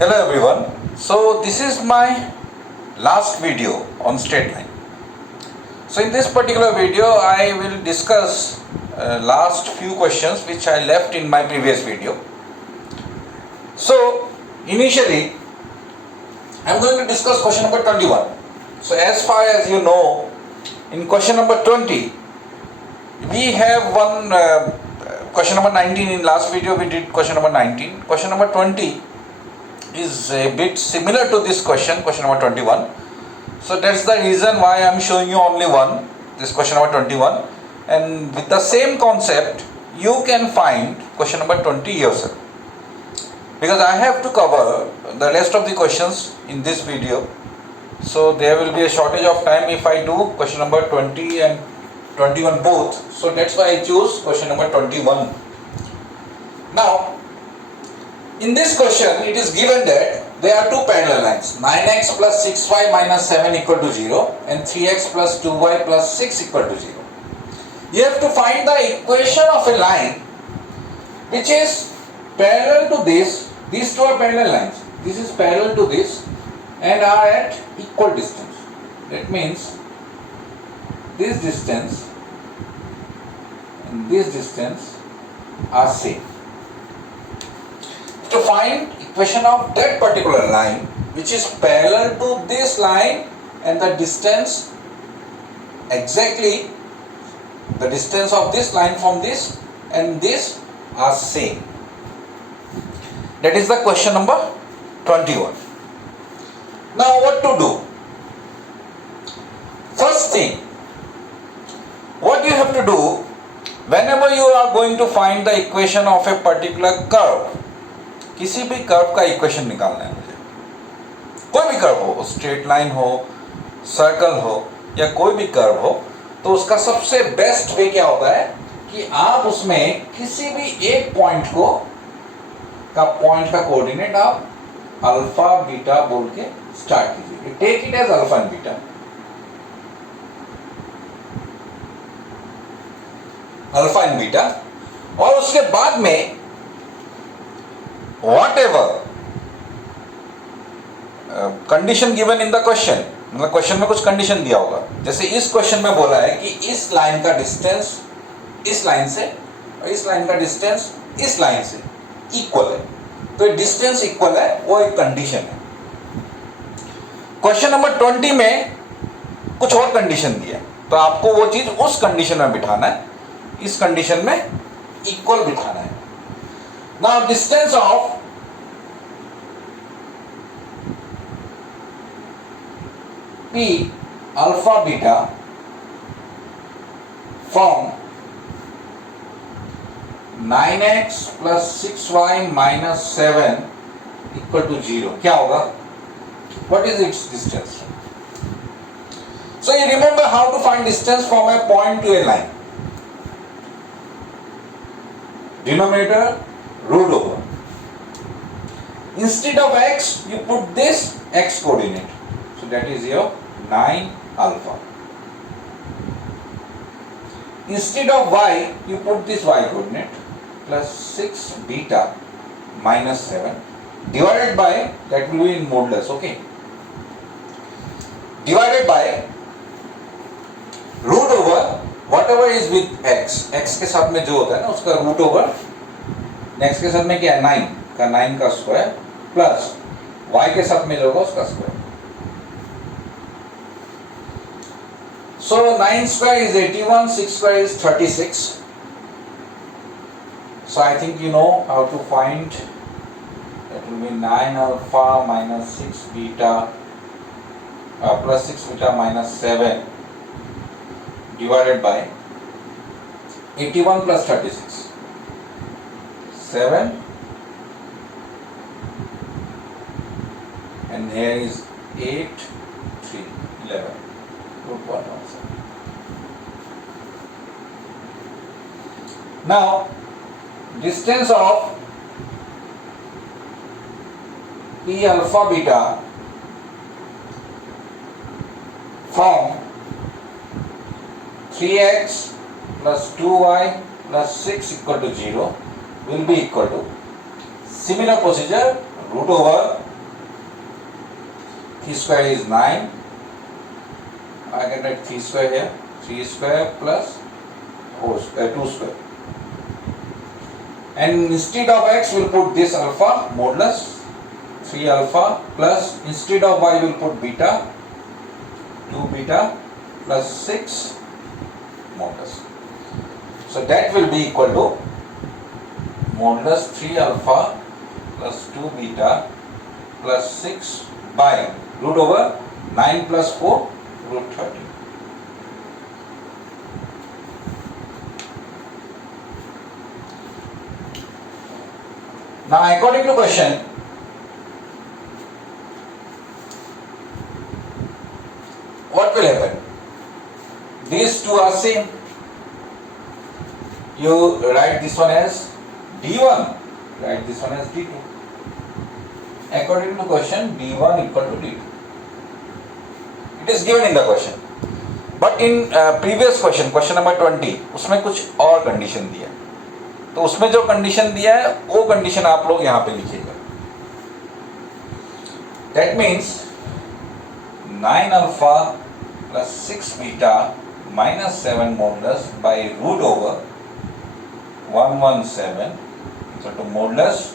Hello everyone. So this is my last video on straight line. So in this particular video I will discuss last few questions which I left in my previous video. So initially I am going to discuss question number 21. So as far as you know, in question number 20 we have one question number 19. In last video we did question number 19. Question number 20 is a bit similar to this question number 21. So that's the reason why I am showing you only one, this question number 21, and with the same concept you can find question number 20 yourself, because I have to cover the rest of the questions in this video, so there will be a shortage of time if I do question number 20 and 21 both. So that's why I choose question number 21. Now in this question, it is given that there are two parallel lines, 9x plus 6y minus 7 equal to 0 and 3x plus 2y plus 6 equal to 0. You have to find the equation of a line which is parallel to this. These two are parallel lines. This is parallel to this and are at equal distance. That means this distance and this distance are same. To find equation of that particular line which is parallel to this line and the distance, exactly the distance of this line from this and this are same. That is the question number 21. Now what to do? First thing, what you have to do whenever you are going to find the equation of a particular curve, किसी भी curve का equation निकालना है मुझे, कोई भी curve हो, straight line हो, सर्कल हो या कोई भी कर्व हो, तो उसका सबसे बेस्ट वे क्या होता है कि आप उसमें किसी भी एक पॉइंट का कोऑर्डिनेट आप अल्फा बीटा बोल के स्टार्ट कीजिए. Take it as alpha and beta. Alpha and beta. और उसके बाद में whatever condition given in the question, मतलब क्वेश्चन में कुछ कंडीशन दिया होगा. जैसे इस क्वेश्चन में बोला है कि इस लाइन का डिस्टेंस इस लाइन से और इस लाइन का डिस्टेंस इस लाइन से इक्वल है, तो डिस्टेंस इक्वल है, वो एक कंडीशन है. क्वेश्चन नंबर 20 में कुछ और कंडीशन दिया, तो आपको वो चीज उस कंडीशन में बिठाना है, इस कंडीशन में इक्वल बिठाना है. Now distance of P alpha beta from 9x plus 6y minus 7 equal to 0 क्या होगा? What is its distance? So you remember how to find distance from a point to a line. Denominator root over. Instead of x, you put this x coordinate. So that is your 9 alpha. Instead of y, you put this y coordinate plus 6 beta minus 7 divided by, that will be in modulus, okay? Divided by root over whatever is with x. x के साथ में जो होता है ना उसका root over. Next के साथ में क्या है 9 का स्क्वायर प्लस y के साथ में जो होगा उसका square. So 9 square is 81, 6 square is 36. So I think you know how to find. That will be 9 alpha minus 6 beta plus 6 beta minus 7 divided by 81 plus 36. 7 and here is 8, 3, 11. Root 1 also. Now distance of P alpha beta from 3x plus 2y plus 6 equal to 0 will be equal to similar procedure root over 3 square is 9. I can write 3 square here. 3 square plus 2 square. And instead of x, we'll put this alpha modulus 3 alpha plus, instead of y, we'll put beta 2 beta plus 6 modulus. So that will be equal to modulus 3 alpha plus 2 beta plus 6 by root over 9 plus 4 root 13. Now according to question, what will happen? These two are same. You write this one as D1, write this one as D2. According to question, D1 equal to D2. It is given in the question. But in previous question, question number 20, उसमें कुछ और condition दिया है. तो उसमें जो condition दिया है वो कंडीशन आप लोग यहाँ पे लिखिएगा. That means 9 alpha plus 6 beta minus 7 modulus by root over 117 equal to modulus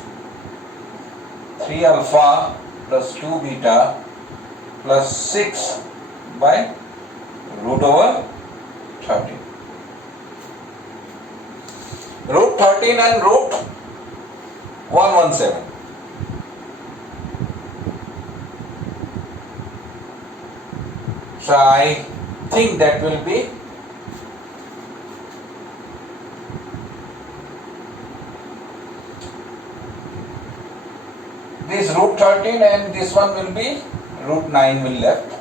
3 alpha plus 2 beta plus 6 by root over 13. Root 13 and root 117. So I think that will be this root 13 and this one will be root 9 will left.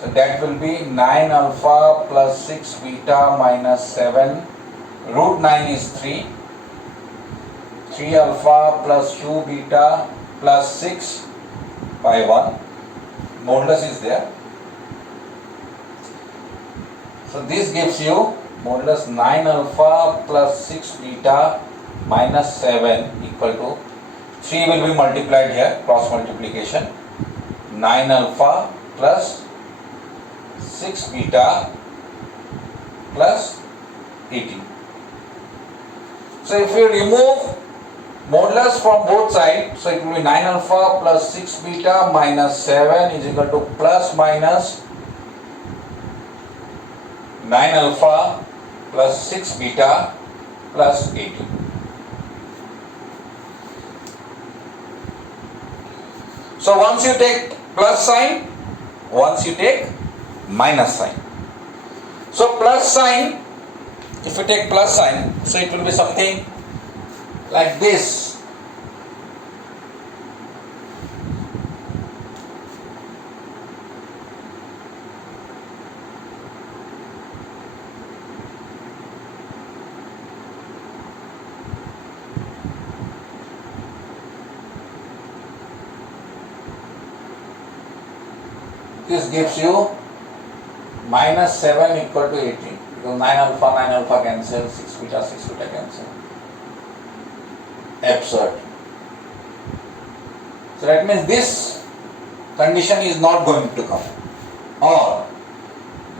So that will be 9 alpha plus 6 beta minus 7. Root 9 is 3. 3 alpha plus 2 beta plus 6 by 1. Modulus is there. So this gives you modulus 9 alpha plus 6 beta minus 7 equal to 3 will be multiplied here, cross multiplication. 9 alpha plus 6 beta plus 18. So if you remove modulus from both sides, so it will be 9 alpha plus 6 beta minus 7 is equal to plus minus 9 alpha plus 6 beta plus 18. So once you take plus sign, once you take minus sign. So plus sign, if you take plus sign, so it will be something like this. This gives you minus 7 equal to 18. Because 9 alpha cancel, 6 beta cancel. Absurd. So that means this condition is not going to come. Or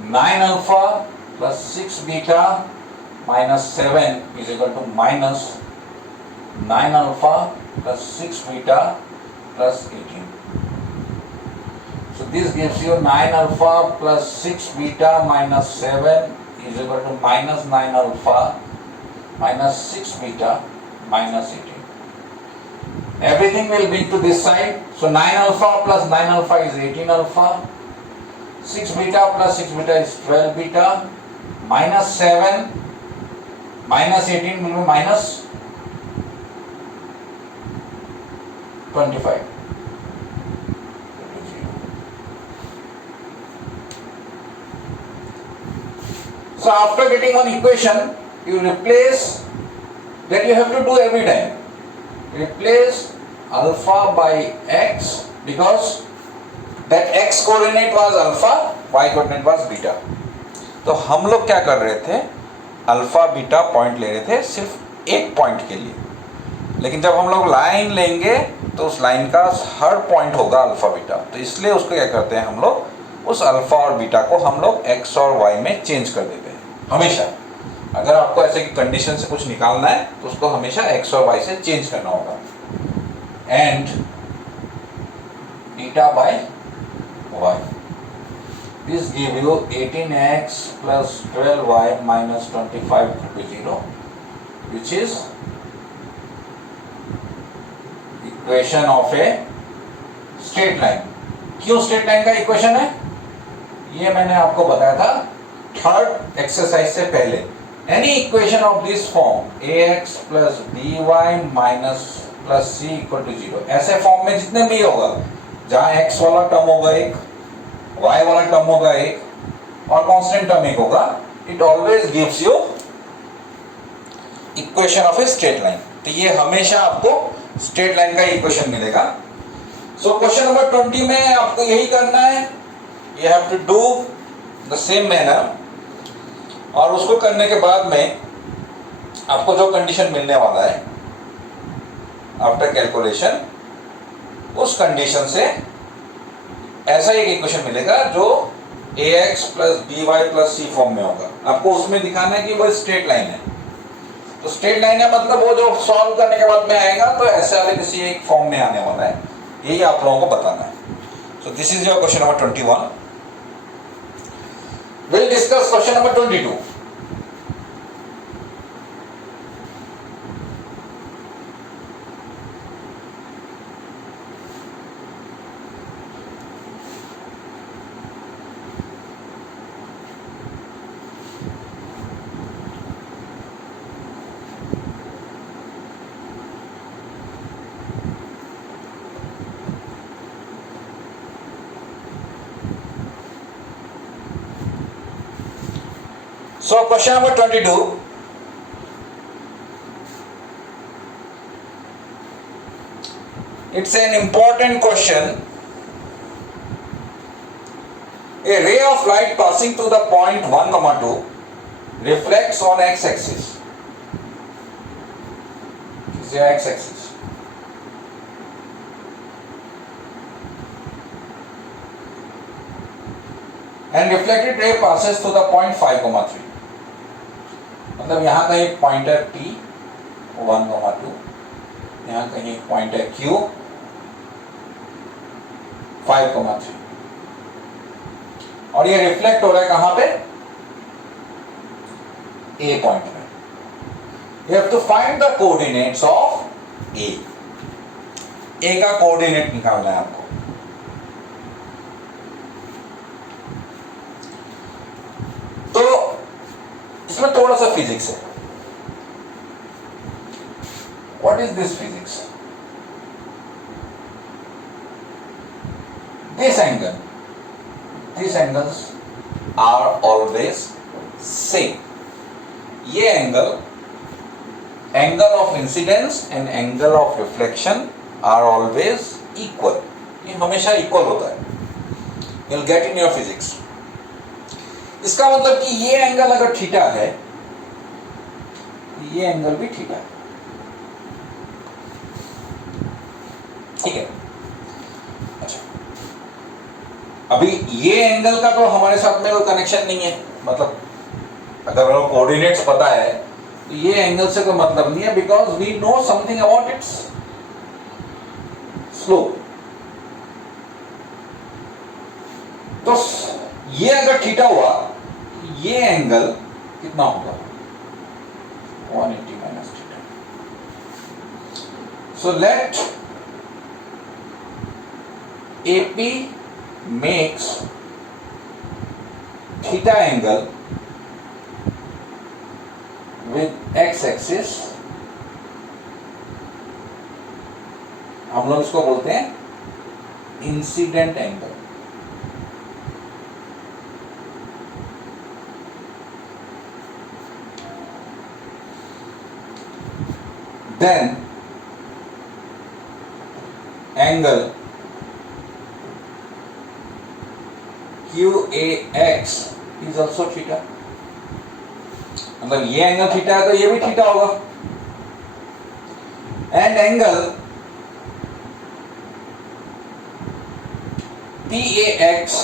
9 alpha plus 6 beta minus 7 is equal to minus 9 alpha plus 6 beta plus 18. So this gives you 9 alpha plus 6 beta minus 7 is equal to minus 9 alpha minus 6 beta minus 18. Everything will be to this side. So 9 alpha plus 9 alpha is 18 alpha. 6 beta plus 6 beta is 12 beta. Minus 7 minus 18 will be minus 25. So after getting one equation, you replace, that you have to do every time. Replace alpha by x because that x coordinate was alpha, y coordinate was beta. तो हम लोग क्या कर रहे थे, alpha beta point ले रहे थे सिर्फ एक पॉइंट के लिए. लेकिन जब हम लोग लाइन लेंगे तो उस लाइन का हर पॉइंट होगा अल्फा बीटा, तो इसलिए उसको क्या करते हैं हम लोग, उस अल्फा और बीटा को हम लोग एक्स और वाई में चेंज कर देते हैं हमेशा। अगर आपको ऐसे की कंडीशन से कुछ निकालना है तो उसको हमेशा एक्स और वाई से चेंज करना होगा। And beta by y, this give you 18x plus 12y minus 25 to 0, which is equation of a straight line. क्यों स्ट्रेट लाइन का इक्वेशन है, ये मैंने आपको बताया था थर्ड एक्सरसाइज से पहले। Any equation of this form ax plus by minus plus c equal to 0, ऐसे फॉर्म में जितने भी होगा, जहां x वाला टर्म होगा एक, y वाला टर्म होगा एक और कांस्टेंट टर्म एक होगा, it always gives you equation of a straight line. तो ये हमेशा आपको स्ट्रेट लाइन का इक्वेशन मिलेगा। सो क्वेश्चन नंबर 20 में आपको यही करना है, you have to do the same manner, और उसको करने के बाद में आपको जो कंडीशन मिलने वाला है आफ्टर कैलकुलेशन, उस कंडीशन से ऐसा एक इक्वेशन मिलेगा जो ax plus by plus c form में होगा। आपको उसमें दिखाना है कि वो स्ट्रेट लाइन है, तो स्ट्रेट लाइन है मतलब वो जो सॉल्व करने के बाद में आएगा तो ऐसे वाले किसी एक फॉर्म में आने वाला है, यही आप लोगों को बताना है। So this is your question number 21। Will discuss question number 22। So question number 22, it's an important question. A ray of light passing through the point 1, 2 reflects on x-axis. This is your x-axis. And reflected ray passes through the point 5, 3. मतलब यहाँ कहीं point है P 1, 2, यहाँ कहीं point है Q 5, 3, और ये reflect हो रहा है कहाँ पे, A पॉइंट में। You have to find the coordinates of A. A का कोऑर्डिनेट निकालना है आपको। तो इसमें थोड़ा सा फिजिक्स है। What is this physics? This angles are always same. ये angle of incidence and angle of reflection are always equal. ये हमेशा इक्वल होता है, you will get in your physics. इसका मतलब कि ये एंगल अगर थीटा है, ये एंगल भी थीटा है, ठीक है। अच्छा, अभी ये एंगल का तो हमारे साथ में कोई कनेक्शन नहीं है, मतलब अगर हमें कोऑर्डिनेट्स पता है तो ये एंगल से कोई मतलब नहीं है, because we know something about its slope. तो ये अगर थीटा हुआ, ये एंगल कितना होगा, 180 minus theta. So let AP makes theta angle with x-axis, हम लोग इसको बोलते हैं incident angle. Then angle QAX is also theta। मतलब ये एंगल थीटा है तो ये भी थीटा होगा। एंड एंगल PAX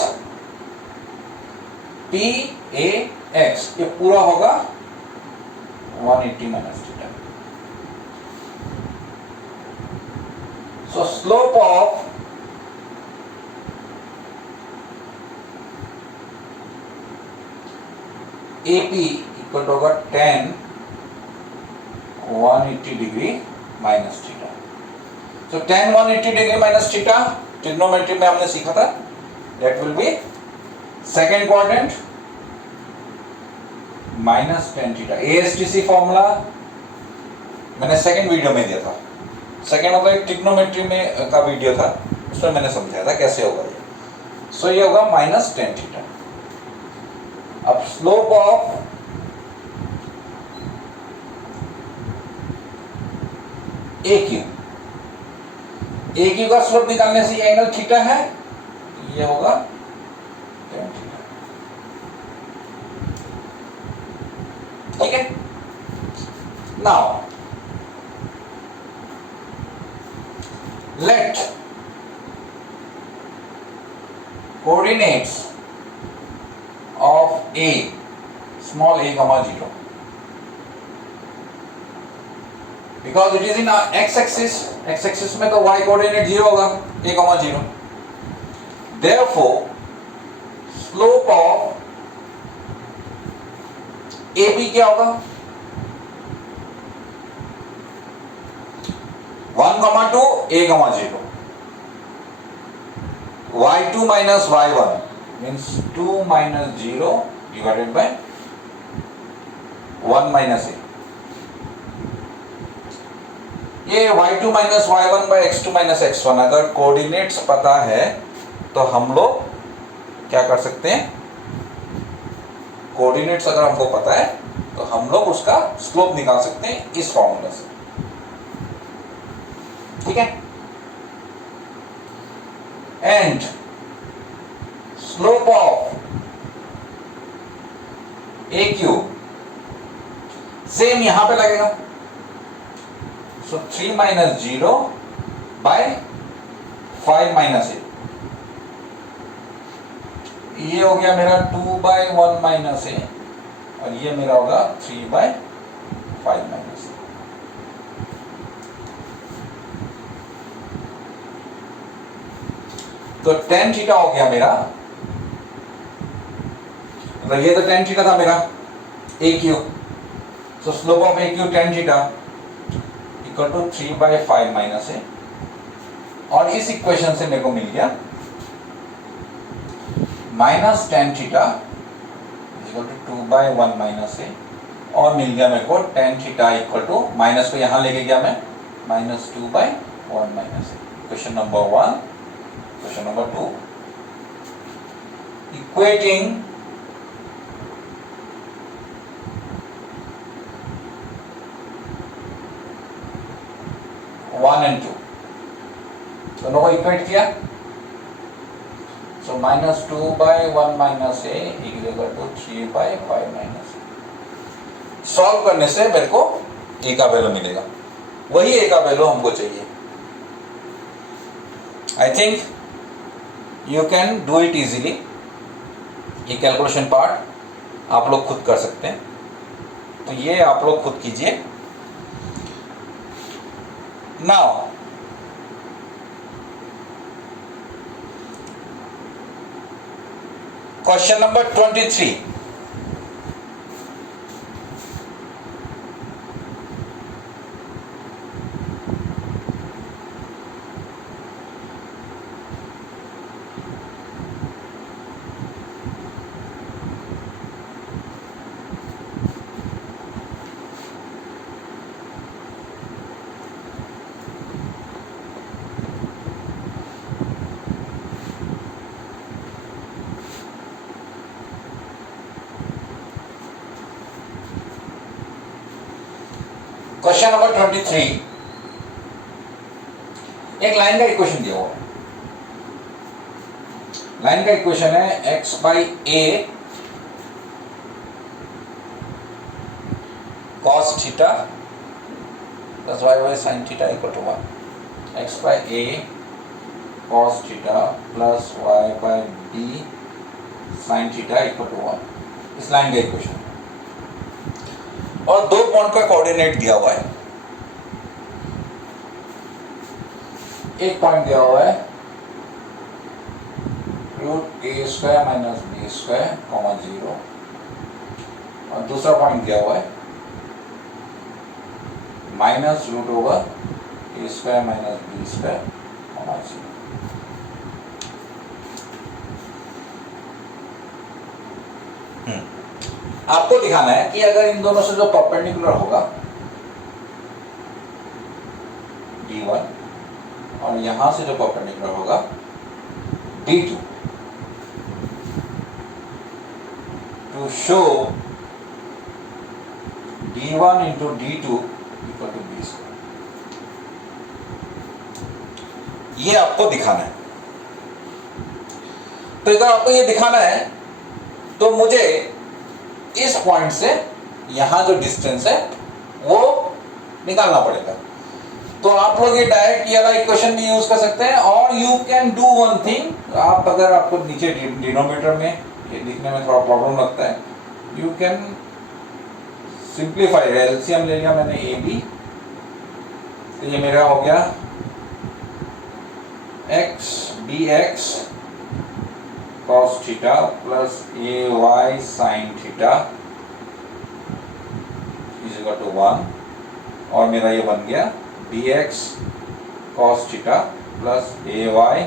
ये पूरा होगा 180 minus theta. So slope of AP equal to होगा 10 180 degree minus theta. So 10 180 degree minus theta trigonometry में हमने सीखा था, that will be second quadrant minus 10 theta. ASTC formula मैंने सेकेंड वीडियो में दिया था, सेकेंड मतलब एक ट्रिग्नोमेट्री में का वीडियो था, उसमें मैंने समझाया था कैसे होगा ये। सो ये होगा माइनस 10 थीटा। अब स्लोप ऑफ AQ का स्लोप निकालने से ये एंगल थीटा है, ये होगा 10 थीटा। ठीक है। Now let coordinates of A, small a comma 0, because it is in x-axis में तो y coordinate 0 होगा, a comma 0. Therefore slope of AB क्या होगा? 1 comma 2 a comma 0. y2 minus y1 means 2 minus 0 divided by 1 minus a. ये y2 minus y1 by x2 minus x1 अगर coordinates पता है तो हम लोग क्या कर सकते हैं, कोऑर्डिनेट्स अगर हमको पता है तो हम लोग उसका स्लोप निकाल सकते हैं इस फॉर्मूला से। ठीक है। And slope of AQ same यहां पे लगेगा। सो 3 minus 0 by 5 minus a, ये हो गया मेरा 2 by 1 minus a और ये मेरा होगा 3 by 5 minus a। तो tan थीटा हो गया मेरा, मतलब ये तो tan थीटा था मेरा AQ। So slope of AQ tan theta equal to 3 by 5 minus a, और इस इक्वेशन से मेरे को मिल गया minus tan theta equal to 2 by 1 minus a, और मिल गया मेरे को tan theta equal to, minus को यहां लेके गया मैं, minus 2 by 1 minus a। Question number 1। Question number 2, equating one and two, दोनों को इक्वेट किया। सो minus 2 by 1 minus a equal to 3 by 5 minus a। Solve करने से मेरे को a का वैल्यू मिलेगा, वही a का वैल्यू हमको चाहिए। आई think you can do it easily. ये कैलकुलेशन पार्ट आप लोग खुद कर सकते हैं, तो ये आप लोग खुद कीजिए। Now question number 23। Question number 23, एक लाइन का इक्वेशन दिया हुआ है। लाइन का इक्वेशन है x by a cos theta plus y by sine theta equal to 1, x by a cos theta plus y by b sine theta equal to 1, इस line का equation. और दो पॉइंट का कोऑर्डिनेट दिया हुआ है, एक पॉइंट दिया हुआ है रूट ए square minus B square comma 0, और दूसरा पॉइंट दिया हुआ है माइनस रूट ओवर ए square minus B square comma 0। आपको दिखाना है कि अगर इन दोनों से जो परपेंडिकुलर होगा D1 और यहां से जो परपेंडिकुलर होगा D2, to show D1 into D2 equal to B square, ये आपको दिखाना है। तो अगर आपको ये दिखाना है तो मुझे इस पॉइंट से यहां जो डिस्टेंस है वो निकालना पड़ेगा। तो आप लोग ये डायरेक्ट ये वाला इक्वेशन भी यूज कर सकते हैं, और you can do one thing, आप अगर आपको नीचे डिनोमिनेटर में ये लिखने में थोड़ा प्रॉब्लम लगता है, यू कैन सिंप्लीफाई, एलसीएम ले लिया मैंने ए बी, तो ये मेरा हो गया x b x cos theta plus a y sine theta is equal to 1, और मेरा ये बन गया b x cos theta plus a y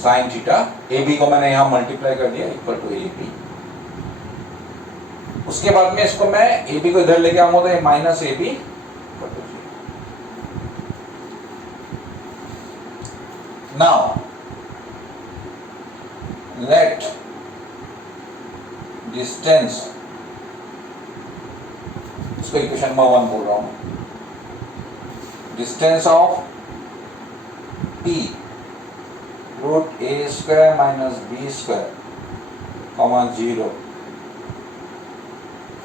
sine theta, a b को मैंने यहाँ मल्टीप्लाई कर दिया इक्वल टू ए बी। उसके बाद में इसको मैं ए बी को इधर लेके आऊंगा तो ये minus A b equal to 0। Now let distance, इसको इक्वेशन नंबर 1 बोल रहा हूं, distance of P root A square minus B square comma 0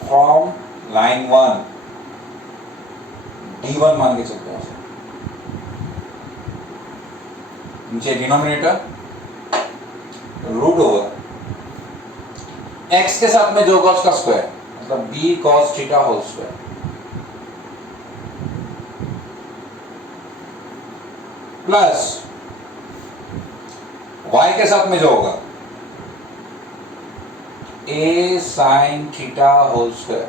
from line 1 D1 मान के चलते हैं, नीचे डिनोमिनेटर रूट ओवर एक्स के साथ में जो होगा उसका स्क्वायर, मतलब b cos theta whole square plus y के साथ में जो होगा a sine theta whole square.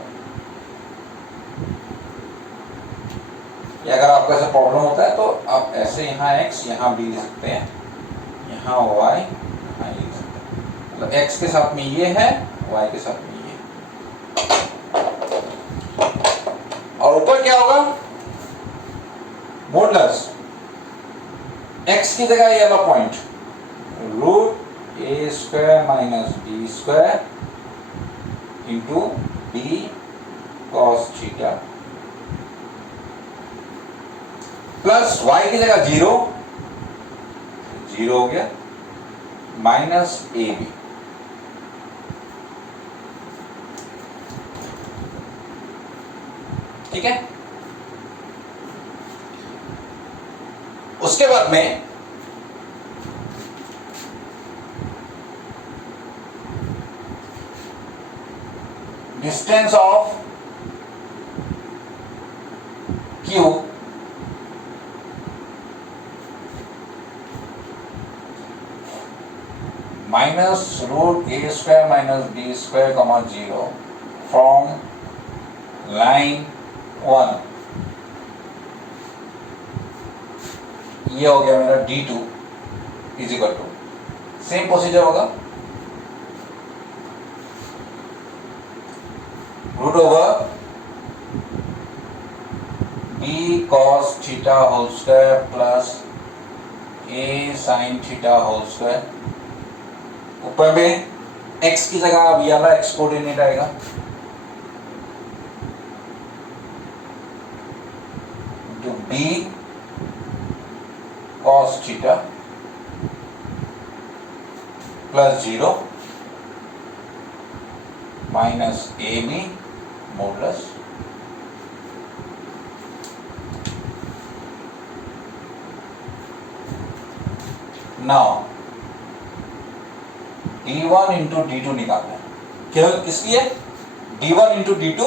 अगर आपको ऐसा प्रॉब्लम होता है तो आप ऐसे यहाँ एक्स यहाँ बी लिख सकते हैं, यहाँ वाई यहाँ लिख सकते हैं, मतलब एक्स के साथ में ये है, वाई के साथ में ये, और ऊपर क्या होगा मॉडुलस एक्स की जगह ये वाला पॉइंट रूट ए square minus B square into B cos theta plus Y की जगह 0 हो गया माइनस ए बी। ठीक है, उसके बाद में distance of Q minus root A square minus B square comma 0 from line 1, ये हो गया मेरा D2 is equal to, same procedure होगा root over B cos theta whole square plus A sine theta whole square, ऊपर में x की जगह अब ये वाला x कोऑर्डिनेट आएगा, तो b cos theta plus 0 minus ए b modulus now d1 into d2 निकालना है। केवल किस लिए? d1 into d2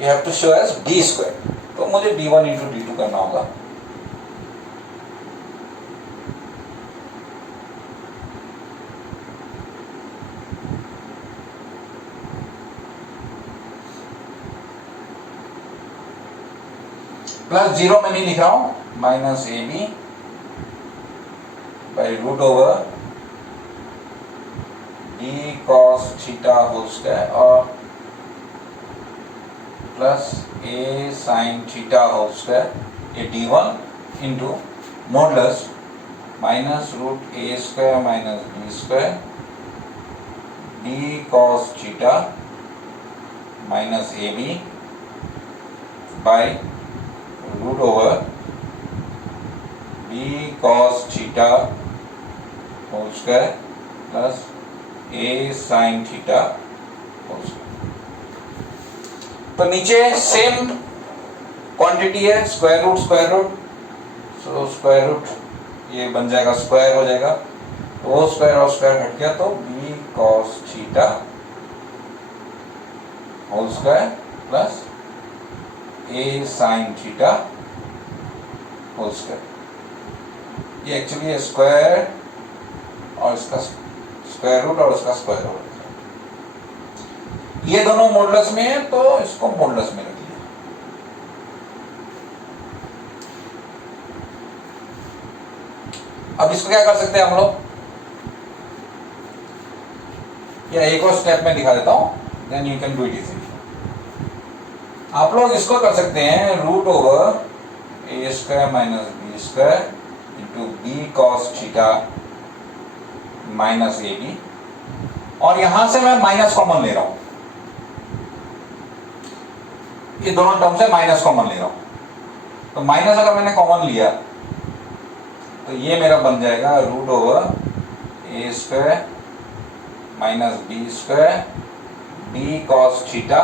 you have to show as d square, तो मुझे d1 इंटू d2 करना होगा। प्लस 0 में नहीं लिख रहा हूं, minus A B by root over d cos theta whole square और plus a sin theta whole square, ये d1 into modulus minus root a square minus b square d cos theta minus A B by root over b cos theta whole square plus a sin theta whole square. तो नीचे same quantity है, square root, so square root ये बन जाएगा, square हो जाएगा, तो वो स्क्वायर और स्क्वायर हट गया, तो b cos theta whole square plus a sin theta whole square. ये एक्चुअली स्क्वायर और इसका स्क्वायर रूट और इसका स्क्वायर रूट, ये दोनों मॉडुलस में है तो इसको मॉडुलस में रख लिया। अब इसको क्या कर सकते हैं हम लोग, या एक और स्टेप में दिखा देता हूं, then you can do it easily. आप लोग इसको कर सकते हैं रूट ओवर ए square minus B square into B cos theta minus ए बी, और यहां से मैं माइनस कॉमन ले रहा हूं, ये दोनों टर्म से माइनस कॉमन ले रहा हूं, तो माइनस अगर मैंने कॉमन लिया तो ये मेरा बन जाएगा root over A square minus B square b cos theta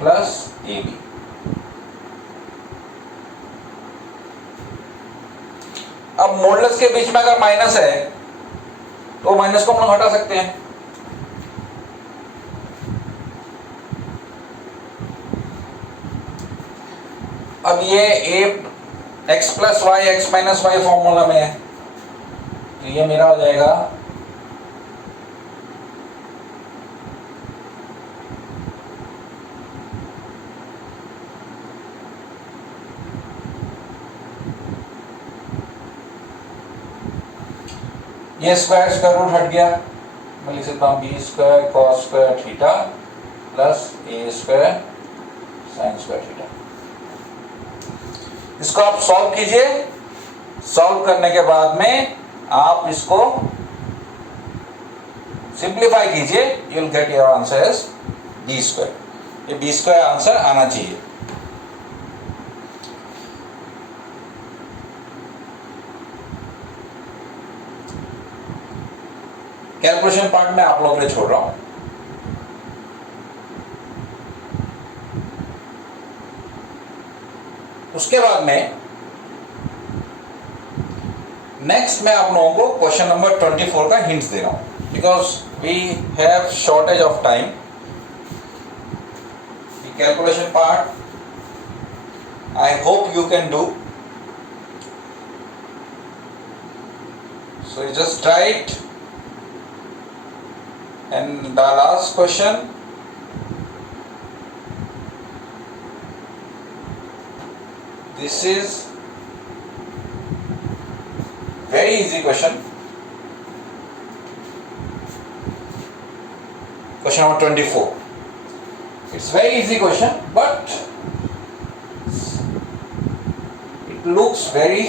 plus a b. अब मॉडुलस के बीच में अगर माइनस है तो माइनस को हम लोग हटा सकते हैं, अब ये a x plus y x minus y formula में है, तो ये मेरा हो जाएगा ये स्क्वायर रूट हट गया, मैं लिख सकता हूँ B square cos square theta plus A square sine square theta. इसको आप सॉल्व कीजिए, सॉल्व करने के बाद में आप इसको सिंप्लीफाई कीजिए, you will get your answer as b square. ये बी स्क्वायर आंसर आना चाहिए। कैलकुलेशन पार्ट में आप लोगों के लिए छोड़ रहा हूं। उसके बाद में नेक्स्ट मैं आप लोगों को क्वेश्चन नंबर 24 का हिंट्स दे रहा हूं, because we have shortage of time. Calculation part I hope you can do, so you just try it. And the last question, this is very easy question. Question number 24. It's very easy question, but it looks very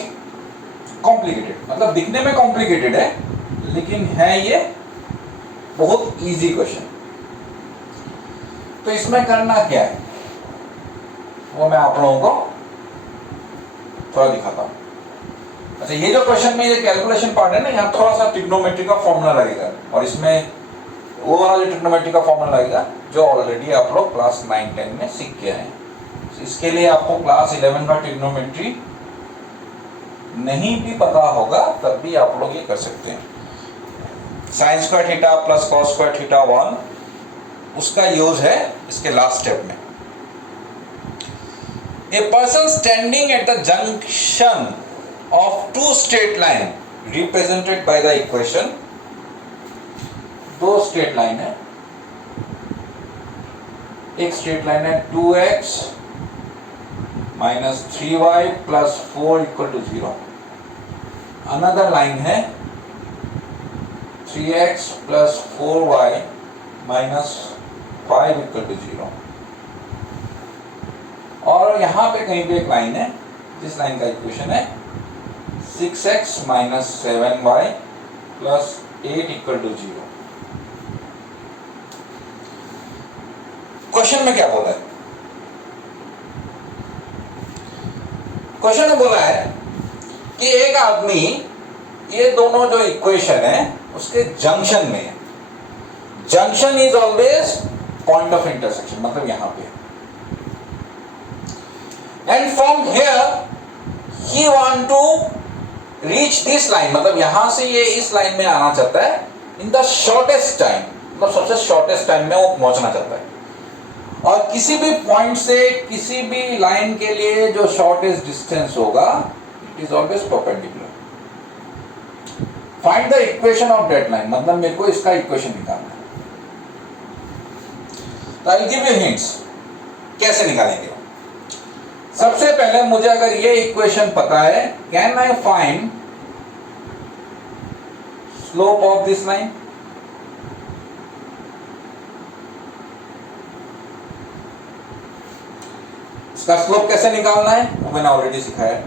complicated. मतलब दिखने में complicated है, लेकिन है ये बहुत easy question. तो इसमें करना क्या है वो मैं आप लोगों को थोड़ा दिखाता हूं। अच्छा, ये जो क्वेश्चन में ये कैलकुलेशन पार्ट है ना, यहाँ थोड़ा सा ट्रिग्नोमेट्री का फॉर्मूला लगेगा, और इसमें वो वाला जो ट्रिग्नोमेट्री का फॉर्मूला लगेगा जो ऑलरेडी आप लोग क्लास 9-10 में सीख के आए हैं। इसके लिए आपको क्लास 11 का ट्रिग्नोमेट्री नहीं भी पता होगा तब भी आप लोग ये कर सकते हैं। Sine square theta plus cos square theta 1, उसका यूज है इसके लास्ट स्टेप में। A person standing at the junction of two straight line represented by the equation, दो स्ट्रेट लाइन है, एक स्ट्रेट लाइन है 2x minus 3y plus 4 equal to 0, another line है 3x plus 4y minus 5 equal to 0, और यहां पे कहीं पे एक लाइन है जिस लाइन का इक्वेशन है 6x minus 7y plus 8 equal to 0। Question में क्या बोला है? क्वेश्चन में बोला है कि एक आदमी ये दोनों जो इक्वेशन है उसके जंक्शन में है। Junction is always point of intersection, मतलब यहां पे, and from here he want to reach this line, मतलब यहां से ये इस लाइन में आना चाहता है इन द शॉर्टेस्ट टाइम, मतलब सबसे शॉर्टेस्ट टाइम में वो पहुंचना चाहता है। और किसी भी पॉइंट से किसी भी लाइन के लिए जो शॉर्टेस्ट डिस्टेंस होगा it is always perpendicular. Find the equation of that line, मतलब मेरे को इसका इक्वेशन निकालना है। तो I will give you hints कैसे निकालेंगे। सबसे पहले मुझे अगर ये इक्वेशन पता है, can I find slope of this line? इसका स्लोप कैसे निकालना है वो मैंने ऑलरेडी सिखाया।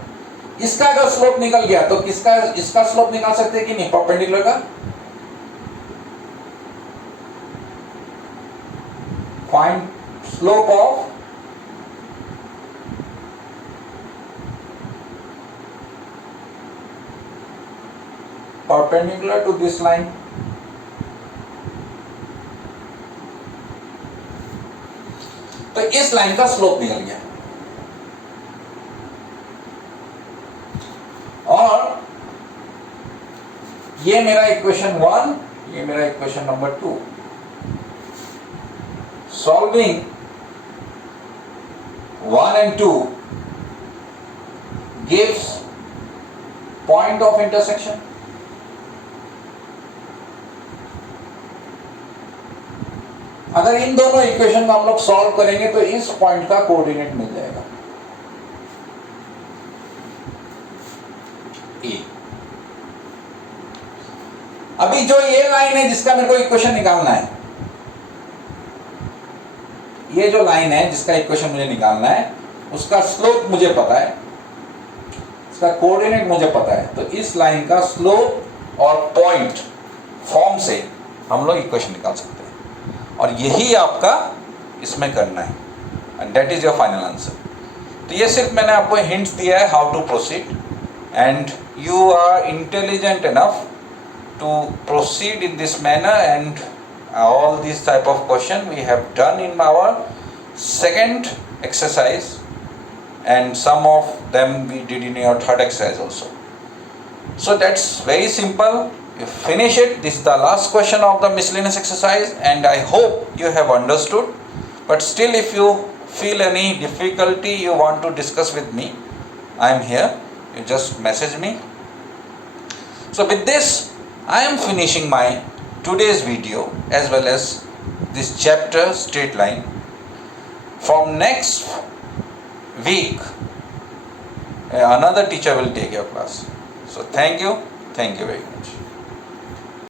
इसका अगर स्लोप निकल गया तो किसका, इसका स्लोप निकाल सकते हैं कि नहीं, परपेंडिकुलर का। Find slope of perpendicular to this line. तो इस लाइन का स्लोप निकल गया, और ये मेरा इक्वेशन 1, ये मेरा equation number 2। Solving 1 and 2 gives point of intersection। अगर इन दोनों इक्वेशन को हम लोग सॉल्व करेंगे तो इस पॉइंट का कोऑर्डिनेट मिल जाएगा E। अभी जो ये लाइन है जिसका मेरे को इक्वेशन निकालना है, ये जो लाइन है जिसका इक्वेशन मुझे निकालना है उसका स्लोप मुझे पता है, इसका कोऑर्डिनेट मुझे पता है, तो इस लाइन का स्लोप और पॉइंट फॉर्म से हम लोग इक्वेशन निकाल सकते हैं। और यही आपका इसमें करना है, and that is your final answer. तो ये सिर्फ मैंने आपको हिंट्स दिया है how to proceed, and you are intelligent enough to proceed in this manner, and all these type of question we have done in our second exercise, and some of them we did in your third exercise also. So that's very simple. You finish it. This is the last question of the miscellaneous exercise, and I hope you have understood. But still, if you feel any difficulty you want to discuss with me, I am here. You just message me. So with this I am finishing my today's video as well as this chapter straight line. From next week another teacher will take your class. So thank you very much.